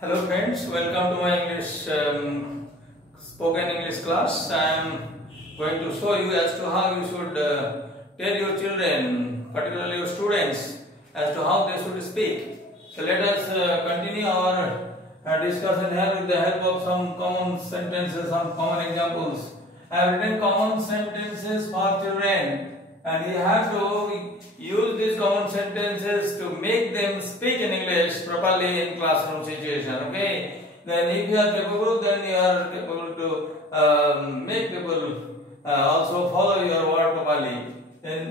Hello friends, welcome to my English spoken English class. I am going to show you as to how you should tell your children, particularly your students, as to how they should speak. So let us continue our discussion here with the help of some common sentences, some common examples. I have written common sentences for children, and you have to use these common sentences to make them speak in English properly in classroom situation. Okay? Then if you are capable, then you are capable to make people also follow your word properly. Then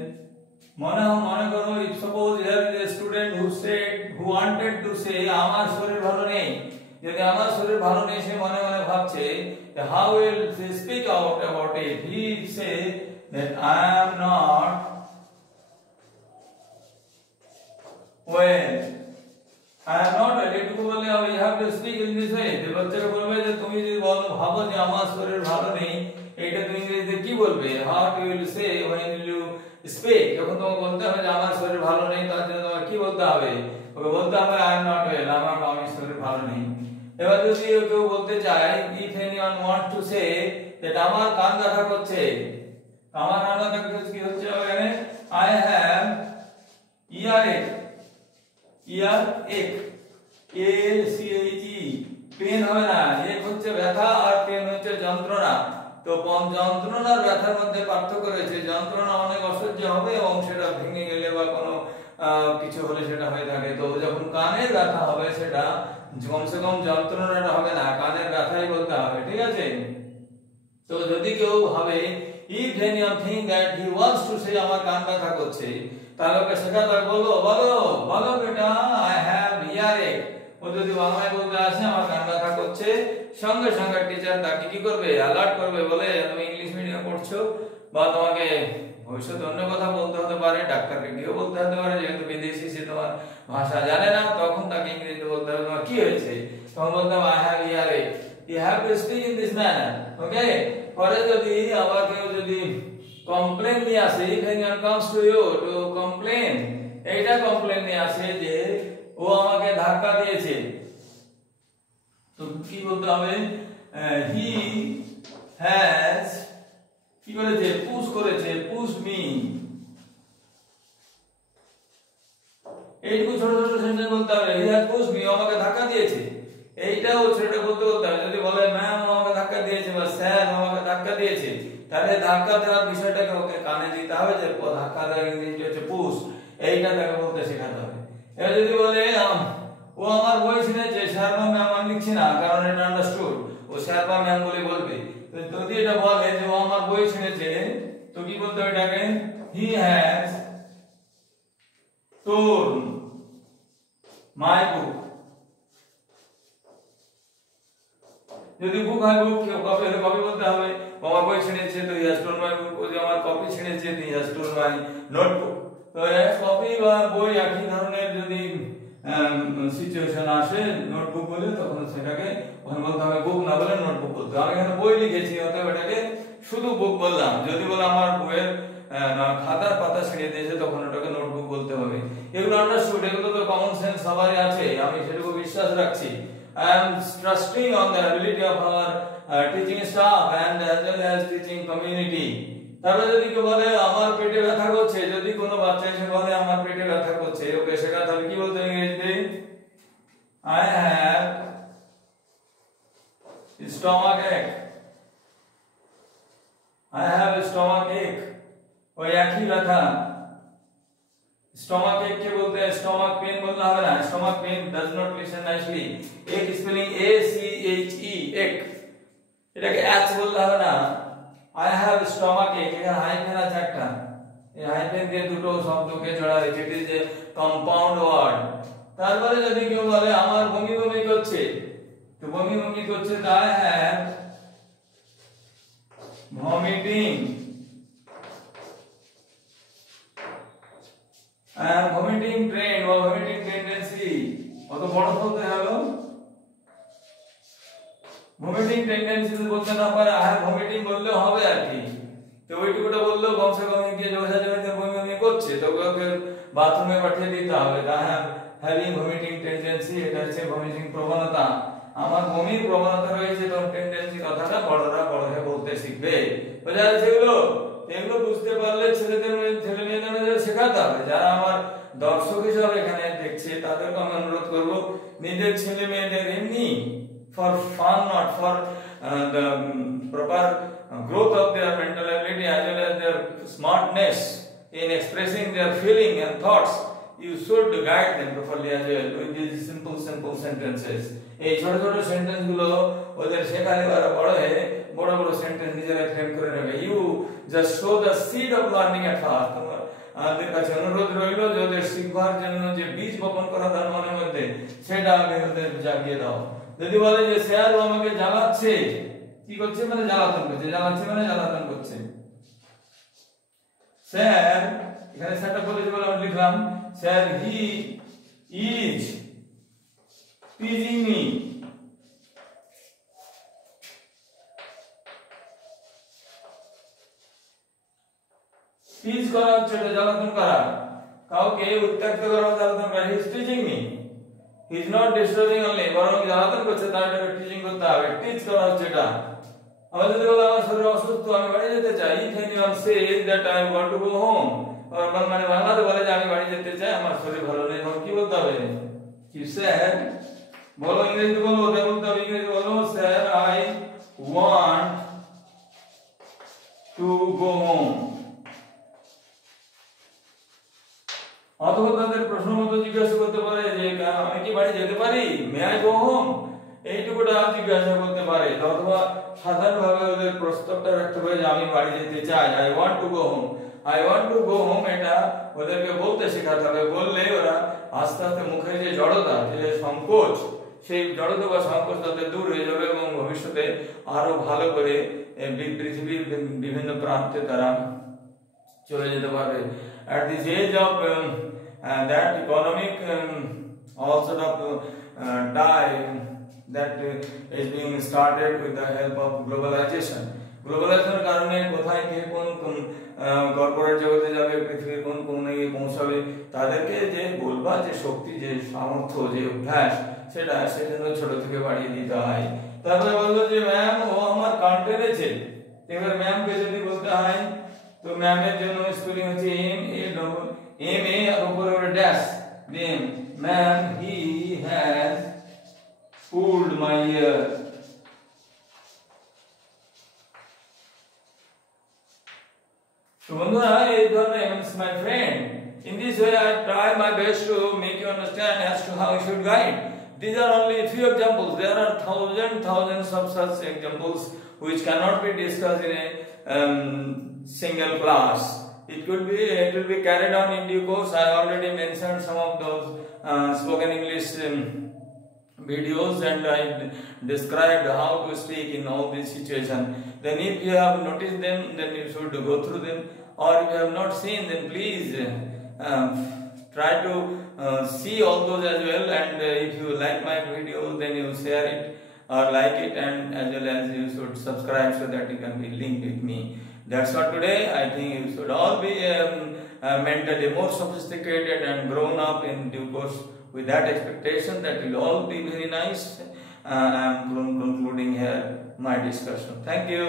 mone karo, if suppose here is a student who wanted to say amar shorir bhalo nei, যদি আমার শরীর ভালো নেই সে মনে মনে ভাবছে, how will he speak out about it? He say that I am not well. I am not well. এটুকু বললে হবে, you have to speak in this way. যে বাচ্চাকে বলবে যে তুমি যদি ভাবো যে আমার শরীর ভালো নেই, এটা তুমি ইংরেজিতে কি বলবে? How do you say when you speak? যখন তোমাকে বলতে হবে যে আমার শরীর ভালো নেই, তার জন্য তোমাকে কি বলতে হবে? ওকে বলতে হবে I am not well. আমার শরীর ভালো নেই। এবার যদি কেউ বলতে চায়, if anyone wants to say that আমার কান ব্যথা করছে, আমার কান ব্যথা করছে, কি হচ্ছে এখানে? I have earache, A-C-H-E, pen হবে না, এক হচ্ছে ব্যথা আর পেন হচ্ছে যন্ত্রণা। তো যন্ত্রণার ব্যথার মধ্যে পার্থক্য রয়েছে। যন্ত্রণা অনেক অসহ্য হবে এবং সেটা ভেঙে গেলে বা কোনো কিছু হলে সেটা হয়ে থাকে। তো যখন কানের ব্যথা হবে সেটা কমসে কম যন্ত্রণাটা হবে না, কানের ব্যথাই বলতে হবে, ঠিক আছে? তো যদি কেউ ভাবে if anyone think that he wants to say আমার কান ব্যথা করছে, তাহলে ওকে শেখাতে হবে, বলো বেটা I have earache। ও যদি বাংলায় বলতে আসে আমার কান ব্যথা করছে, সঙ্গে সঙ্গে টিচার তাকে কি করবে? অ্যালার্ট করবে, বলে তুমি ইংলিশ মিডিয়ামে পড়ছো বা তোমাকে ভবিষ্যতে অন্য কথা বলতে হতে পারে, ডাক্তারকে গিয়ে বলতে হতে পারে, যেহেতু বিদেশি সে তোমার ভাষা জানে না, তখন তাকে ইংরেজিতে বলতে হবে তোমার কি হয়েছে, তখন বলতে হবে I have earache. You have to speak in this manner. Okay? পরে যদি আবার কেউ যদি কমপ্লেন নিয়ে আসে, if anyone comes to you to complain, এইটা কমপ্লেন নিয়ে আসে যে ও আমাকে ধাক্কা দিয়েছে, তো কি বলতে হবে? he has কি করেছে? করেছে, pushed me. এইটুকু ছোট ছোট সেন্টেন্স বলতে হবে, he has pushed me, আমাকে ধাক্কা দিয়েছে। এইটাও ছোটটা বলতে হবে। যদি বলে ম্যাম আমাকে ধাক্কা দিয়েছে বা স্যার আমাকে ধাক্কা দিয়েছে, তাহলে ধাক্কা দেওয়ার বিষয়টাকে ওকে কানে দিতে হবে যে ধাক্কা দেওয়ার ইংরেজি হচ্ছে পুশ, এইটা তাকে বলতে শেখাতে হবে। এবার যদি বলে ও আমার বই ছিঁড়েছে, স্যার বা ম্যাম আমি লিখছি না, কারণ এটা আন্ডারস্টুড, ও স্যার বা ম্যাম বলে বলবে। যদি এটা বলে যে ও আমার বই ছিঁড়েছে, তো কি বলতে হবে এটাকে? he has torn my book. যদি বুক হয় বুক, কপি হলে কপি বলতে হবে। আমার বই ছিঁড়েছে, তো he has torn my book। যদি আমার কপি ছিঁড়েছে, he has torn my notebook। তো কপি বা বই একই ধরনের যদি সিচুয়েশন আসে নোটবুক বলে, তখন সেটাকে ওখানে বলতে হবে বুক, না বলে নোটবুক বলতে হবে। আমি এখানে বই লিখেছি, অতএব এটাকে শুধু বুক বললাম। যদি বলে আমার বইয়ের খাতার পাতা ছিঁড়ে দিয়েছে, তখন ওটাকে নোটবুক বলতে হবে। এগুলো আন্ডারস্টুড, এগুলো তো কমন সেন্স সবারই আছে, আমি সেটুকু বিশ্বাস রাখছি। I am trusting on the ability of our teaching staff and as well as teaching community. তারপরে যদি কেউ বলে আমার পেটে ব্যথা করছে, যদি কোনো বাচ্চা এসে বলে আমার পেটে ব্যথা করছে, ওকে শেখাতে হবে কি বলতে হবে ইংরেজিতে? I have stomach ache. I have stomach ache. ওই একই ব্যথা। স্টমাক এক কে বলতে হয়, স্টমাক পেন বলতে হবে না। Stomach pain does not listen nicely. এক স্পেলিং A-C-H-E, এক, এটাকে H বলতে হবে না। I have stomach ache, এখানে হাইফেন আছে একটা, এই হাইফেন দিয়ে দুটো শব্দকে জোড়া হয়েছে, এটি যে কম্পাউন্ড ওয়ার্ড। তারপরে যদি কেউ বলে আমার বমি বমি করছে, তো বমি বমি করছে, তো I have vomiting. I am vomiting trend or vomiting tendency. কত বড় বলতে হলো? vomiting tendency বলতে না পারে I have vomiting বললেও হবে আর কি। তো ওইটুকুটা বললেও কমসে কম গিয়ে বোঝা যাবে বমি বমি করছে, তো ওকে বাথরুমে পাঠিয়ে দিতে হবে। I have having vomiting tendency এটা হচ্ছে ভমিটিং প্রবণতা, আমার বমির প্রবণতা রয়েছে, তো টেন্ডেন্সি কথাটা বড়রা বড় হয়ে বলতে শিখবে। বোঝা যাচ্ছে এগুলো? এগুলো বুঝতে পারলে ছেলে মেয়েদের শেখাতে হবে। যারা আমার দর্শক হিসাবে এখানে দেখছে তাদেরকে আমি অনুরোধ করব, নিজের ছেলে মেয়েদের এমনি for fun, not for the proper growth of their mental ability as well as their smartness in expressing their feeling and thoughts, you should guide them properly as well with these simple sentences. এই ছোট ছোট সেন্টেন্স গুলো ওদের শেখালে ওরা বড় হয়ে বড় বড় সেন্টেন্স নিজেরা ফ্রেম করে নেবে। You just show the seed of learning at first. আমাদের কাছে অনুরোধ রইল যে ওদের শিখবার জন্য যে বীজ বপন করা তার মনের মধ্যে, সেটা আগে ওদের জাগিয়ে দাও। যদি বলে যে স্যার ও আমাকে জ্বালাচ্ছে, কি করছে? মানে জ্বালাতন করছে। জ্বালাচ্ছে মানে জ্বালাতন করছে। স্যার, এখানে স্যারটা বলেছে বলে আমি লিখলাম, sir he is teasing me. Tease করা হচ্ছে, এটা জ্বালাতন করা। কাউকে উত্ত্যক্ত করা জ্বালাতন করা। হি is teasing me, he is not disturbing only, বরং জ্বালাতন করছে, তার এটা টিচিং করতে হবে। টিচ করা হচ্ছে এটা। আমার যদি বলে আমার শরীর অসুস্থ, আমি বাড়ি যেতে চাই, if anyone says that I want to go home, মানে বাংলাতে বলে যে আমি বাড়ি যেতে চাই, আমার শরীর ভালো নেই, তখন কি বলতে হবে? কি স্যার বলো, ইংরেজি বলো, ওটা বলতে হবে। ইংরেজি বলো, sir I want to go home. অথবা তাদের প্রশ্ন মতো জিজ্ঞাসা করতে পারে যে আমি কি বাড়ি যেতে পারি, মে আই গো হোম, এইটুকুটা জিজ্ঞাসা করতে পারে। অথবা সাধারণভাবে ওদের প্রস্তাবটা রাখতে পারে যে আমি বাড়ি যেতে চাই, I want to go home. I want to go home এটা ওদেরকে বলতে শেখাতে হবে। বললে ওরা আস্তে আস্তে মুখে যে জড়তা, যে সংকোচ, সেই জড়তা বা সংকোচ তাদের দূর হয়ে যাবে এবং ভবিষ্যতে আরো ভালো করে পৃথিবীর বিভিন্ন প্রান্তে তারা চলে যেতে পারবে। At this age of that economic all sort of time that is being started with the help of globalization. Globalization কারণে কোথায় কে কোন কর্পোরেট জগতে যাবে, পৃথিবীর কোন কোণে গিয়ে পৌঁছাবে, তাদেরকে যে বলবা যে শক্তি, যে সামর্থ্য, যে অভ্যাস, সেটা সেজন্য ছোট থেকে বাড়িয়ে দিতে হয়। তারপরে বললো যে ম্যাম ও আমার কান টেনেছে। এবার ম্যামকে যদি বলতে হয়, তো ম্যামের জন্য স্পেলিং হচ্ছে এম এ আর উপরে একটা dash, then ma'am he has pulled my ear. তো বন্ধুরা, এই ধরনের my friend, in this way I try my best to make you understand as to how you should guide. These are only few examples. There are thousands of such examples which cannot be discussed in a single class. It will be carried on in due course. I already mentioned some of those spoken English videos, and I described how to speak in all these situations. Then if you have noticed them, then you should go through them, or if you have not seen them, please try to see all those as well. And if you like my video, then you share it or like it, and as well as you should subscribe so that you can be linked with me. That's all today. I think you should all be mentally more sophisticated and grown up in due course. With that expectation, that will all be very nice. I am concluding here my discussion. Thank you.